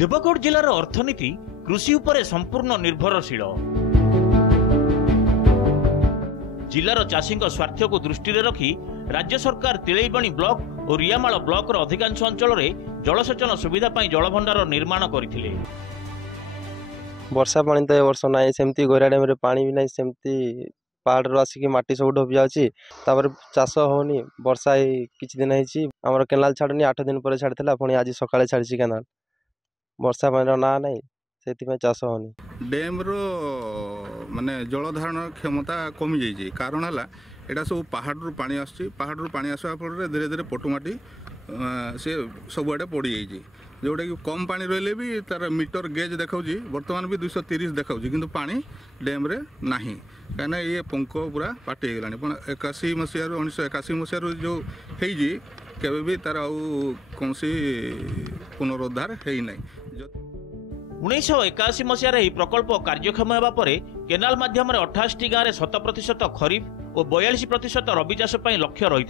देवगढ़ जिलार अर्थनीति कृषि उपरे संपूर्ण निर्भरशील। जिलार चाषी स्वार्थ को दृष्टि रखी राज्य सरकार तिलैबणी ब्लॉक और रियामाल ब्लॉक अधिकांश अंचल में जलसेचन सुविधा जलभंडार निर्माण करथिले। वर्षा पानी तो ए वर्ष ना सेमती गोरा डैम रे पानी भी ना सेमती पहाड़ आसिक माटी सब डोबी जाऊँगी चाष होनी वर्षा किछि दिन है आमर केनाल छाड़नी 8 दिन पर छाड़ी पुणी आज सकाଳେ छाड़ी केनाल वर्षा पानी ना ना से चाष होनी डैम रो माने जल धारण क्षमता कमी जाइए कारण है यहाँ सब पहाड़ पानी पहाड़ पानी आसवा फल धीरे धीरे पटुमाटी सी सबुआड़े पड़ जाइए जोटा कि कम पानी रहिले भी तार मीटर गेज देखा बर्तमान भी 230 देखा कि पानी डैम रे नाही कहीं ये पंख पूरा पाटी गलानी 81 मसीह 1981 मसीह जो केवे भी तार कौन पुनरुद्धार है ना। 1981 मसीह प्रकल्प कार्यक्षम होगा पर केनाल माध्यम 28 गाँव में 100% खरीफ और 42% रबी चाष लक्ष्य रही।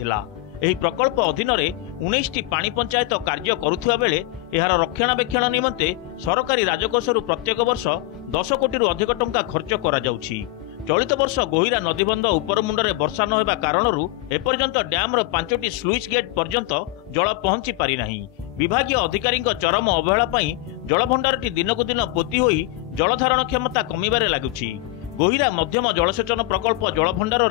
ଏହି ପ୍ରକଳ୍ପ ଅଧୀନରେ 19ଟି ପାଣି ପଞ୍ଚାୟତ କାର୍ଯ୍ୟ କରୁଥିବା ବେଳେ ଏହାର ରକ୍ଷଣାବେକ୍ଷଣ ନିମନ୍ତେ ସରକାରୀ ରାଜକୋଷରୁ ପ୍ରତ୍ୟେକ ବର୍ଷ 10 କୋଟିରୁ ଅଧିକ ଟଙ୍କା ଖର୍ଚ୍ଚ କରାଯାଉଛି। ଚଳିତ ବର୍ଷ ଗୋହିରା ନଦୀବନ୍ଧ ଉପରମୁଣ୍ଡରେ ବର୍ଷା ନ ହେବା କାରଣରୁ ଏପର୍ଯ୍ୟନ୍ତ ଡ୍ୟାମ୍ର 5ଟି ସ୍ଲୁଇସ୍ ଗେଟ୍ ପର୍ଯ୍ୟନ୍ତ ଜଳ ପହଞ୍ଚି ପାରିନାହିଁ। ବିଭାଗୀୟ ଅଧିକାରୀଙ୍କ ଚରମ ଅବହେଳା ପାଇଁ ଜଳଭଣ୍ଡାରଟି ଦିନକୁ ଦିନ ପୋତି ହୋଇ ଜଳଧାରଣ କ୍ଷମତା କମିବାରେ ଲାଗୁଛି। गोहिरा मध्यम जलसेचन प्रकल्प जलभंडार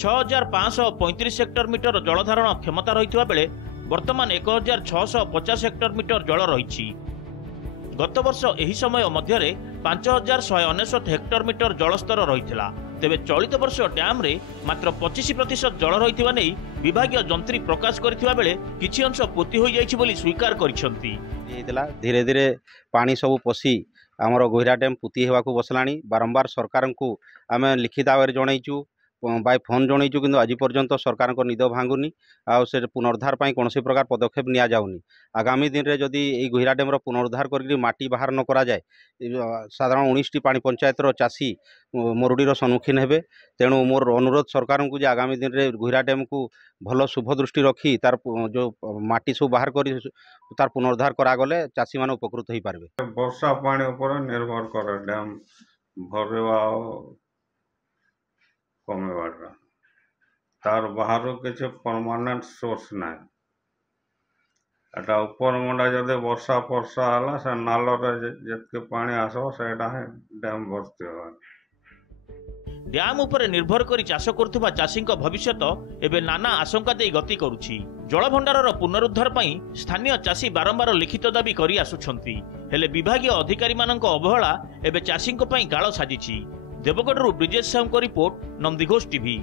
6535 हेक्टर मीटर जलधारण क्षमता रही बेले वर्तमान 1650 हेक्टर मीटर जल रही। गत वर्ष एही समय मध्य 5199 हेक्टर मीटर जलस्तर रही। तेबे चलित वर्ष डैम रे मात्र 25% जल रही नहीं विभागीय जंत्री प्रकाश करथिबा बेले किछि अंश पोती होई जाइछि बोली स्वीकार करिसंती। धीरे धीरे पानी सब पशी आमर गोहिरा डैम पुती होगाकू बसलानी बारंबार सरकार को आम लिखित आगे जनईचु बाय फोन जनईचु कि आज पर्यंत सरकार निद भांगुनी से पुनरुद्धार कौन प्रकार पदक्षेप नि जाऊनी। आगामी दिन में जदि गोहिरा डैम पुनरुद्धार कर माटी बाहर न करा जाए साधारण 19टी पानी पंचायत चाषी मरुडीर सम्मुखीन हेबे। तेणु मोर अनुरोध सरकार को आगामी दिन में गोहिरा डैम को भल शुभ दृष्टि रखी तार जो माटी सब बाहर कर तार पुनरुद्धार करागले चाषी मैंने उपकृत हो पारे। वर्षा पानी ऊपर निर्भर करे डैम भरवा कमेबाटा तार बाहर किसी परमानेंट सोर्स ना एटा ऊपर मुंडा जदि वर्षा पर्षा है से नाल जितके पानी आसो से डैम भर्ती हो। डैम उपर निर्भर करी चाष करुवा चाषी भविष्य एवं नाना आशंका दे गति करुछि। जलभंडार पुनरुद्धार पई स्थानीय चाषी बारंबार लिखित दाबी करी आसुछंती हेले विभागीय अधिकारी मानक अवहेला एवं चाषी गाळ साजिछि। Deogarh Brijesh Sahu report, Nandighosh TV.